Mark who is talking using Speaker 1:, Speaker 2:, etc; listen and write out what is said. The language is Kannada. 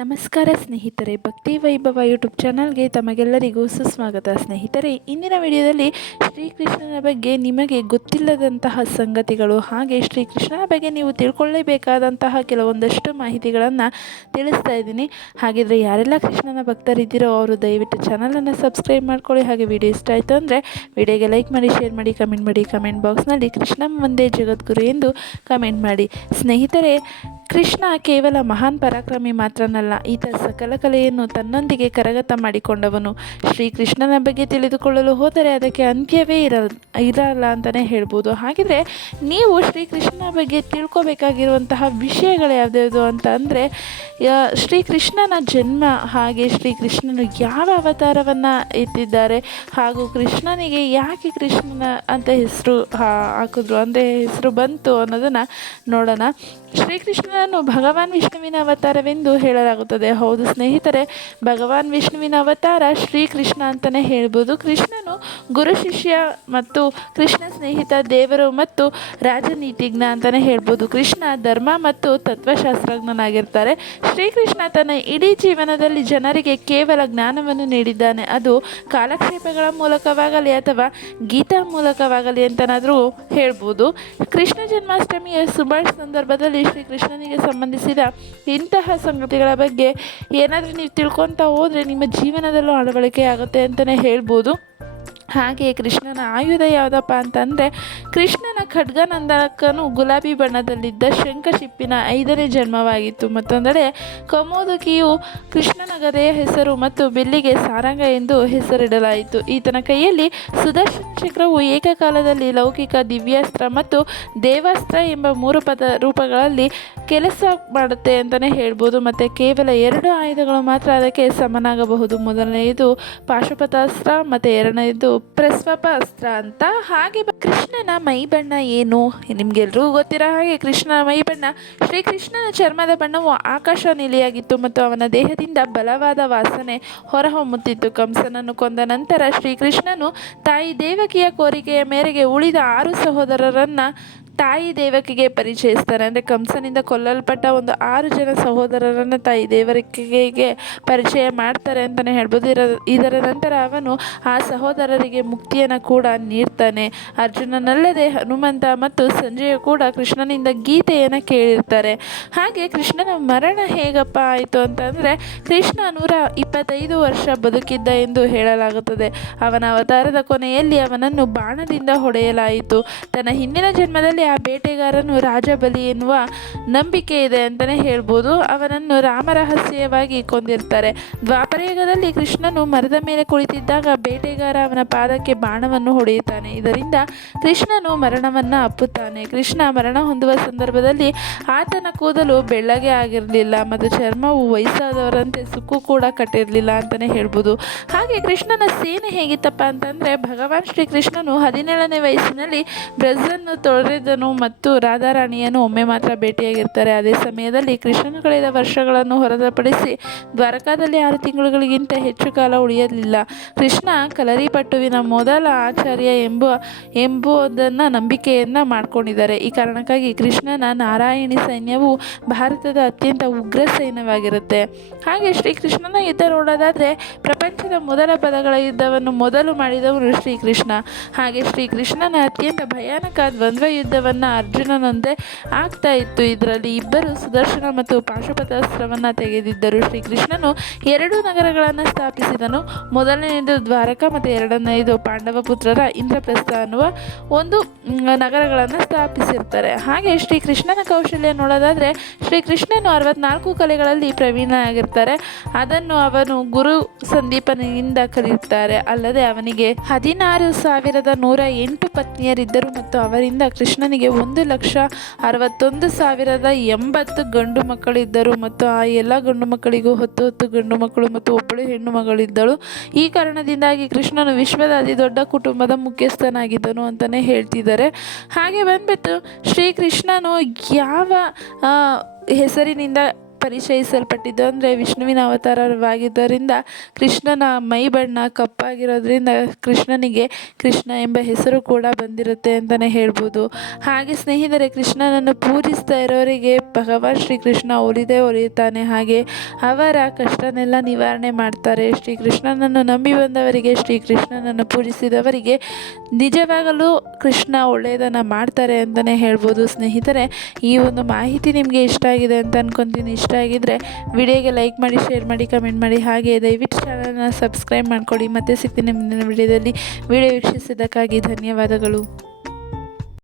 Speaker 1: ನಮಸ್ಕಾರ ಸ್ನೇಹಿತರೆ, ಭಕ್ತಿ ವೈಭವ ಯೂಟ್ಯೂಬ್ ಚಾನಲ್ಗೆ ತಮಗೆಲ್ಲರಿಗೂ ಸುಸ್ವಾಗತ. ಸ್ನೇಹಿತರೆ, ಇಂದಿನ ವಿಡಿಯೋದಲ್ಲಿ ಶ್ರೀಕೃಷ್ಣನ ಬಗ್ಗೆ ನಿಮಗೆ ಗೊತ್ತಿಲ್ಲದಂತಹ ಸಂಗತಿಗಳು ಹಾಗೆ ಶ್ರೀಕೃಷ್ಣನ ಬಗ್ಗೆ ನೀವು ತಿಳ್ಕೊಳ್ಳೇಬೇಕಾದಂತಹ ಕೆಲವೊಂದಷ್ಟು ಮಾಹಿತಿಗಳನ್ನು ತಿಳಿಸ್ತಾ ಇದ್ದೀನಿ. ಹಾಗಿದ್ರೆ ಯಾರೆಲ್ಲ ಕೃಷ್ಣನ ಭಕ್ತರಿದ್ದೀರೋ ಅವರು ದಯವಿಟ್ಟು ಚಾನಲನ್ನು ಸಬ್ಸ್ಕ್ರೈಬ್ ಮಾಡ್ಕೊಳ್ಳಿ. ಹಾಗೆ ವಿಡಿಯೋ ಇಷ್ಟ ಆಯಿತು ಅಂದರೆ ವಿಡಿಯೋಗೆ ಲೈಕ್ ಮಾಡಿ, ಶೇರ್ ಮಾಡಿ, ಕಮೆಂಟ್ ಮಾಡಿ, ಕಮೆಂಟ್ ಬಾಕ್ಸ್ನಲ್ಲಿ ಕೃಷ್ಣ ಒಂದೇ ಜಗದ್ಗುರು ಎಂದು ಕಮೆಂಟ್ ಮಾಡಿ. ಸ್ನೇಹಿತರೆ ಕೃಷ್ಣ ಕೇವಲ ಮಹಾನ್ ಪರಾಕ್ರಮಿ ಮಾತ್ರನಲ್ಲ, ಈತ ಸಕಲ ಕಲೆಯನ್ನು ತನ್ನೊಂದಿಗೆ ಕರಗತ ಮಾಡಿಕೊಂಡವನು. ಶ್ರೀಕೃಷ್ಣನ ಬಗ್ಗೆ ತಿಳಿದುಕೊಳ್ಳಲು ಹೋದರೆ ಅದಕ್ಕೆ ಅಂತ್ಯವೇ ಇರಲ್, ಇರಲ್ಲ ಅಂತಲೇ ಹೇಳ್ಬೋದು. ಹಾಗಿದ್ರೆ ನೀವು ಶ್ರೀಕೃಷ್ಣನ ಬಗ್ಗೆ ತಿಳ್ಕೊಬೇಕಾಗಿರುವಂತಹ ವಿಷಯಗಳು ಯಾವ್ದ್ಯಾವುದು ಅಂತ ಅಂದರೆ ಶ್ರೀಕೃಷ್ಣನ ಜನ್ಮ ಹಾಗೆ ಶ್ರೀಕೃಷ್ಣನು ಯಾವ ಅವತಾರವನ್ನು ಎತ್ತಿದ್ದಾರೆ ಹಾಗೂ ಕೃಷ್ಣನಿಗೆ ಯಾಕೆ ಕೃಷ್ಣನ ಅಂತ ಹೆಸರು ಹಾಕಿದ್ರು, ಅಂದರೆ ಹೆಸರು ಬಂತು ಅನ್ನೋದನ್ನು ನೋಡೋಣ. ಶ್ರೀಕೃಷ್ಣನನ್ನು ಭಗವಾನ್ ವಿಷ್ಣುವಿನ ಅವತಾರವೆಂದು ಹೇಳಲಾಗುತ್ತದೆ. ಹೌದು ಸ್ನೇಹಿತರೆ ಭಗವಾನ್ ವಿಷ್ಣುವಿನ ಅವತಾರ ಶ್ರೀಕೃಷ್ಣ ಅಂತಲೇ ಹೇಳ್ಬೋದು. ಕೃಷ್ಣನು ಗುರು ಶಿಷ್ಯ ಮತ್ತು ಕೃಷ್ಣ ಸ್ನೇಹಿತ ದೇವರು ಮತ್ತು ರಾಜನೀತಿಜ್ಞ ಅಂತಲೇ ಹೇಳ್ಬೋದು. ಕೃಷ್ಣ ಧರ್ಮ ಮತ್ತು ತತ್ವಶಾಸ್ತ್ರಜ್ಞನಾಗಿರ್ತಾರೆ. ಶ್ರೀಕೃಷ್ಣ ತನ್ನ ಇಡೀ ಜೀವನದಲ್ಲಿ ಜನರಿಗೆ ಕೇವಲ ಜ್ಞಾನವನ್ನು ನೀಡಿದ್ದಾನೆ. ಅದು ಕಾಲಕ್ಷೇಪಗಳ ಮೂಲಕವಾಗಲಿ ಅಥವಾ ಗೀತಾ ಮೂಲಕವಾಗಲಿ ಅಂತನಾದರೂ ಹೇಳ್ಬೋದು. ಕೃಷ್ಣ ಜನ್ಮಾಷ್ಟಮಿಯ ಸುಭಾಷ್ ಸಂದರ್ಭದಲ್ಲಿ ಶ್ರೀಕೃಷ್ಣನಿಗೆ ಸಂಬಂಧಿಸಿದ ಇಂತಹ ಸಂಗತಿಗಳ ಬಗ್ಗೆ ಏನಾದರೂ ನೀವು ತಿಳ್ಕೊತಾ ಹೋದರೆ ನಿಮ್ಮ ಜೀವನದಲ್ಲೂ ಅಳವಳಿಕೆ ಆಗುತ್ತೆ ಅಂತಲೇ ಹೇಳ್ಬೋದು. ಹಾಗೆ ಕೃಷ್ಣನ ಆಯುಧ ಯಾವುದಪ್ಪ ಅಂತಂದರೆ ಕೃಷ್ಣನ ಖಡ್ಗನಂದಕನು ಗುಲಾಬಿ ಬಣ್ಣದಲ್ಲಿದ್ದ ಶಂಖಶಿಪ್ಪಿನ ಐದನೇ ಜನ್ಮವಾಗಿತ್ತು. ಮತ್ತೊಂದೆಡೆ ಕಮೋದಕಿಯು ಕೃಷ್ಣನ ಗದೆಯ ಹೆಸರು ಮತ್ತು ಬಿಲ್ಲಿಗೆ ಸಾರಂಗ ಎಂದು ಹೆಸರಿಡಲಾಯಿತು. ಈತನ ಕೈಯಲ್ಲಿ ಸುದರ್ಶನ ಚಕ್ರವು ಏಕಕಾಲದಲ್ಲಿ ಲೌಕಿಕ ದಿವ್ಯಾಸ್ತ್ರ ಮತ್ತು ದೇವಾಸ್ತ್ರ ಎಂಬ ಮೂರು ಪದ ರೂಪಗಳಲ್ಲಿ ಕೆಲಸ ಮಾಡುತ್ತೆ ಅಂತಲೇ ಹೇಳ್ಬೋದು. ಮತ್ತು ಕೇವಲ ಎರಡು ಆಯುಧಗಳು ಮಾತ್ರ ಅದಕ್ಕೆ ಸಮನಾಗಬಹುದು. ಮೊದಲನೆಯದು ಪಾಶುಪತಾಸ್ತ್ರ, ಮತ್ತು ಎರಡನೆಯದು ಪ್ರಸ್ವಪ ಅಸ್ತ್ರ ಅಂತ. ಹಾಗೆ ಕೃಷ್ಣನ ಮೈ ಬಣ್ಣ ಏನು? ನಿಮಗೆಲ್ರಿಗೂ ಗೊತ್ತಿರೋ ಹಾಗೆ ಕೃಷ್ಣನ ಮೈ ಬಣ್ಣ. ಶ್ರೀಕೃಷ್ಣನ ಚರ್ಮದ ಬಣ್ಣವು ಆಕಾಶ ನೀಲಿಯಾಗಿತ್ತು ಮತ್ತು ಅವನ ದೇಹದಿಂದ ಬಲವಾದ ವಾಸನೆ ಹೊರಹೊಮ್ಮುತ್ತಿತ್ತು. ಕಂಸನನ್ನು ಕೊಂದ ನಂತರ ಶ್ರೀಕೃಷ್ಣನು ತಾಯಿ ದೇವಕಿಯ ಕೋರಿಕೆಯ ಮೇರೆಗೆ ಉಳಿದ ಆರು ಸಹೋದರರನ್ನು ತಾಯಿ ದೇವಕಿಗೆ ಪರಿಚಯಿಸ್ತಾರೆ. ಅಂದರೆ ಕಂಸನಿಂದ ಕೊಲ್ಲಲ್ಪಟ್ಟ ಒಂದು ಆರು ಜನ ಸಹೋದರರನ್ನು ತಾಯಿ ದೇವಕಿಗೆ ಪರಿಚಯ ಮಾಡ್ತಾರೆ ಅಂತಲೇ ಹೇಳ್ಬೋದು. ಇರ ಇದರ ನಂತರ ಅವನು ಆ ಸಹೋದರರಿಗೆ ಮುಕ್ತಿಯನ್ನು ಕೂಡ ನೀಡ್ತಾನೆ. ಅರ್ಜುನನಲ್ಲದೆ ಹನುಮಂತ ಮತ್ತು ಸಂಜಯ ಕೂಡ ಕೃಷ್ಣನಿಂದ ಗೀತೆಯನ್ನು ಕೇಳಿರ್ತಾರೆ. ಹಾಗೆ ಕೃಷ್ಣನ ಮರಣ ಹೇಗಪ್ಪ ಆಯಿತು ಅಂತಂದರೆ, ಕೃಷ್ಣ ನೂರ ಇಪ್ಪತ್ತೈದು ವರ್ಷ ಬದುಕಿದ್ದ ಎಂದು ಹೇಳಲಾಗುತ್ತದೆ. ಅವನ ಅವತಾರದ ಕೊನೆಯಲ್ಲಿ ಅವನನ್ನು ಬಾಣದಿಂದ ಹೊಡೆಯಲಾಯಿತು. ತನ್ನ ಹಿಂದಿನ ಜನ್ಮದಲ್ಲಿ ಆ ಬೇಟೆಗಾರನು ರಾಜಬಲಿ ಎನ್ನುವ ನಂಬಿಕೆ ಇದೆ ಅಂತಲೇ ಹೇಳ್ಬೋದು. ಅವನನ್ನು ರಾಮರಹಸ್ಯವಾಗಿ ಕೊಂದಿರ್ತಾರೆ. ದ್ವಾಪರಯುಗದಲ್ಲಿ ಕೃಷ್ಣನು ಮರದ ಮೇಲೆ ಕುಳಿತಿದ್ದಾಗ ಬೇಟೆಗಾರ ಅವನ ಪಾದಕ್ಕೆ ಬಾಣವನ್ನು ಹೊಡೆಯುತ್ತಾನೆ. ಇದರಿಂದ ಕೃಷ್ಣನು ಮರಣವನ್ನು ಅಪ್ಪುತ್ತಾನೆ. ಕೃಷ್ಣ ಮರಣ ಹೊಂದುವ ಸಂದರ್ಭದಲ್ಲಿ ಆತನ ಕೂದಲು ಬೆಳ್ಳಗೆ ಆಗಿರಲಿಲ್ಲ ಮತ್ತು ಚರ್ಮವು ವಯಸ್ಸಾದವರಂತೆ ಸುಕ್ಕು ಕೂಡ ಕಟ್ಟಿರಲಿಲ್ಲ ಅಂತಲೇ ಹೇಳ್ಬೋದು. ಹಾಗೆ ಕೃಷ್ಣನ ಸೇನೆ ಹೇಗಿತ್ತಪ್ಪ ಅಂತಂದರೆ ಭಗವಾನ್ ಶ್ರೀಕೃಷ್ಣನು ಹದಿನೇಳನೇ ವಯಸ್ಸಿನಲ್ಲಿ ಬ್ರಜನ್ನು ತೊರೆದನು ಮತ್ತು ರಾಧಾರಾಣಿಯನ್ನು ಒಮ್ಮೆ ಮಾತ್ರ ಭೇಟಿಯಾಗಿರ್ತಾರೆ. ಅದೇ ಸಮಯದಲ್ಲಿ ಕೃಷ್ಣನು ಕಳೆದ ವರ್ಷಗಳನ್ನು ಹೊರತುಪಡಿಸಿ ದ್ವಾರಕಾದಲ್ಲಿ ಆರು ತಿಂಗಳುಗಳಿಗಿಂತ ಹೆಚ್ಚು ಕಾಲ ಉಳಿಯಲಿಲ್ಲ. ಕೃಷ್ಣ ಕಲರಿಪಟ್ಟುವಿನ ಮೊದಲ ಆಚಾರ್ಯ ಎಂಬ, ಎಂಬುದನ್ನು ನಂಬಿಕೆಯನ್ನು ಮಾಡ್ಕೊಂಡಿದ್ದಾರೆ. ಈ ಕಾರಣಕ್ಕಾಗಿ ಕೃಷ್ಣನ ನಾರಾಯಣಿ ಸೈನ್ಯವು ಭಾರತದ ಅತ್ಯಂತ ಉಗ್ರ ಸೈನ್ಯವಾಗಿರುತ್ತೆ. ಹಾಗೆ ಶ್ರೀಕೃಷ್ಣನ ಯುದ್ಧ ನೋಡೋದಾದರೆ ಪ್ರಪಂಚದ ಮೊದಲ ಪದಗಳ ಯುದ್ಧವನ್ನು ಮೊದಲು ಮಾಡಿದವನು ಶ್ರೀಕೃಷ್ಣ. ಹಾಗೆ ಶ್ರೀಕೃಷ್ಣನ ಅತ್ಯಂತ ಭಯಾನಕ ದ್ವಂದ್ವ ಯುದ್ಧವನ್ನು ಅರ್ಜುನನೊಂದೇ ಆಗ್ತಾ ಇತ್ತು. ಇದರಲ್ಲಿ ಇಬ್ಬರು ಸುದರ್ಶನ ಮತ್ತು ಪಾಶುಪತಾಸ್ತ್ರವನ್ನು ತೆಗೆದಿದ್ದರು. ಶ್ರೀಕೃಷ್ಣನು ಎರಡು ನಗರಗಳನ್ನು ಸ್ಥಾಪಿಸಿದನು. ಮೊದಲನೆಯದು ದ್ವಾರಕ ಮತ್ತು ಎರಡನೆಯದು ಪಾಂಡವ ಪುತ್ರರ ಇಂದ್ರಪ್ರಸ್ಥ ಅನ್ನುವ ಒಂದು ನಗರಗಳನ್ನು ಸ್ಥಾಪಿಸಿರ್ತಾರೆ. ಹಾಗೆ ಶ್ರೀಕೃಷ್ಣನ ಕೌಶಲ್ಯ ನೋಡೋದಾದರೆ ಶ್ರೀಕೃಷ್ಣನು ಅರವತ್ನಾಲ್ಕು ಕಲೆಗಳಲ್ಲಿ ಪ್ರವೀಣನಾಗಿರ್ತಾರೆ. ಅದನ್ನು ಅವನು ಗುರು ಸಂದೀಪನಿಂದ ಕಲಿಯುತ್ತಾರೆ. ಅಲ್ಲದೆ ಅವನಿಗೆ ಹದಿನಾರು ಸಾವಿರದ ನೂರ ಎಂಟು ಪತ್ನಿಯರಿದ್ದರು ಮತ್ತು ಅವರಿಂದ ಕೃಷ್ಣನಿಗೆ ಒಂದು ಲಕ್ಷ ಅರವತ್ತೊಂದು ಸಾವಿರದ ಎಂಬತ್ತು ಗಂಡು ಮಕ್ಕಳಿದ್ದರು ಮತ್ತು ಆ ಎಲ್ಲ ಗಂಡು ಮಕ್ಕಳಿಗೂ ಹತ್ತು ಹತ್ತು ಗಂಡು ಮಕ್ಕಳು ಮತ್ತು ಒಬ್ಬಳು ಹೆಣ್ಣು ಮಗಳಿದ್ದಳು. ಈ ಕಾರಣದಿಂದಾಗಿ ಕೃಷ್ಣನು ವಿಶ್ವದ ಅತಿ ದೊಡ್ಡ ಕುಟುಂಬದ ಮುಖ್ಯಸ್ಥನಾಗಿದ್ದನು ಅಂತಲೇ ಹೇಳ್ತಿದ್ದಾರೆ. ಹಾಗೆ ಬಂದ್ಬಿಟ್ಟು ಶ್ರೀಕೃಷ್ಣನು ಯಾವ ಹೆಸರಿನಿಂದ ಪರಿಚಯಿಸಲ್ಪಟ್ಟಿದ್ದು ಅಂದರೆ ವಿಷ್ಣುವಿನ ಅವತಾರವಾಗಿದ್ದರಿಂದ ಕೃಷ್ಣನ ಮೈ ಬಣ್ಣ ಕಪ್ಪಾಗಿರೋದ್ರಿಂದ ಕೃಷ್ಣನಿಗೆ ಕೃಷ್ಣ ಎಂಬ ಹೆಸರು ಕೂಡ ಬಂದಿರುತ್ತೆ ಅಂತಲೇ ಹೇಳ್ಬೋದು. ಹಾಗೆ ಸ್ನೇಹಿತರೆ, ಕೃಷ್ಣನನ್ನು ಪೂಜಿಸ್ತಾ ಇರೋರಿಗೆ ಭಗವಾನ್ ಶ್ರೀಕೃಷ್ಣ ಒಲಿದೇ ಒಲಿಯುತ್ತಾನೆ. ಹಾಗೆ ಅವರ ಕಷ್ಟನೆಲ್ಲ ನಿವಾರಣೆ ಮಾಡ್ತಾರೆ. ಶ್ರೀಕೃಷ್ಣನನ್ನು ನಂಬಿ ಬಂದವರಿಗೆ, ಶ್ರೀಕೃಷ್ಣನನ್ನು ಪೂಜಿಸಿದವರಿಗೆ ನಿಜವಾಗಲೂ ಕೃಷ್ಣ ಒಳ್ಳೆಯದನ್ನು ಮಾಡ್ತಾರೆ ಅಂತಲೇ ಹೇಳ್ಬೋದು. ಸ್ನೇಹಿತರೆ, ಈ ಒಂದು ಮಾಹಿತಿ ನಿಮಗೆ ಇಷ್ಟ ಆಗಿದೆ ಅಂತ ಅನ್ಕೊತೀನಿ. ಇಷ್ಟ ಆಗಿದ್ದರೆ ವಿಡಿಯೋಗೆ ಲೈಕ್ ಮಾಡಿ, ಶೇರ್ ಮಾಡಿ, ಕಮೆಂಟ್ ಮಾಡಿ. ಹಾಗೆ ದಯವಿಟ್ಟು ಚಾನಲ್ನ ಸಬ್ಸ್ಕ್ರೈಬ್ ಮಾಡ್ಕೊಳ್ಳಿ ಮತ್ತೆ ಸಿಗ್ತೀನಿ ಮುಂದಿನ ವಿಡಿಯೋದಲ್ಲಿ. ವಿಡಿಯೋ ವೀಕ್ಷಿಸಿದ್ದಕ್ಕಾಗಿ ಧನ್ಯವಾದಗಳು.